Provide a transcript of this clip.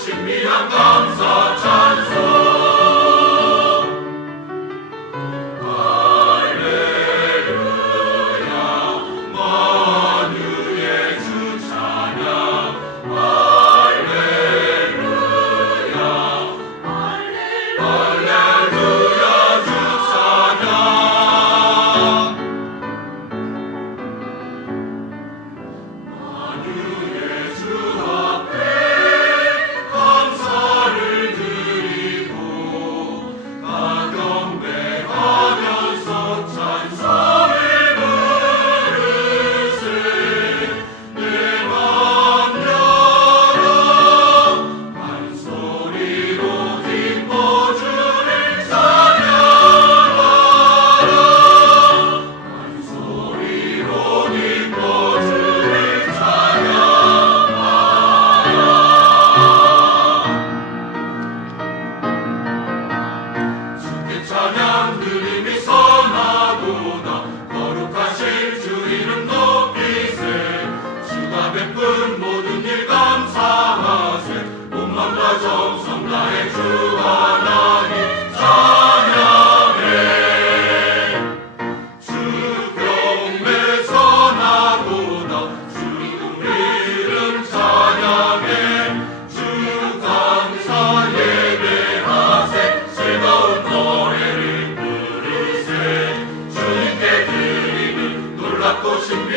pushing me, I'm. la cocina.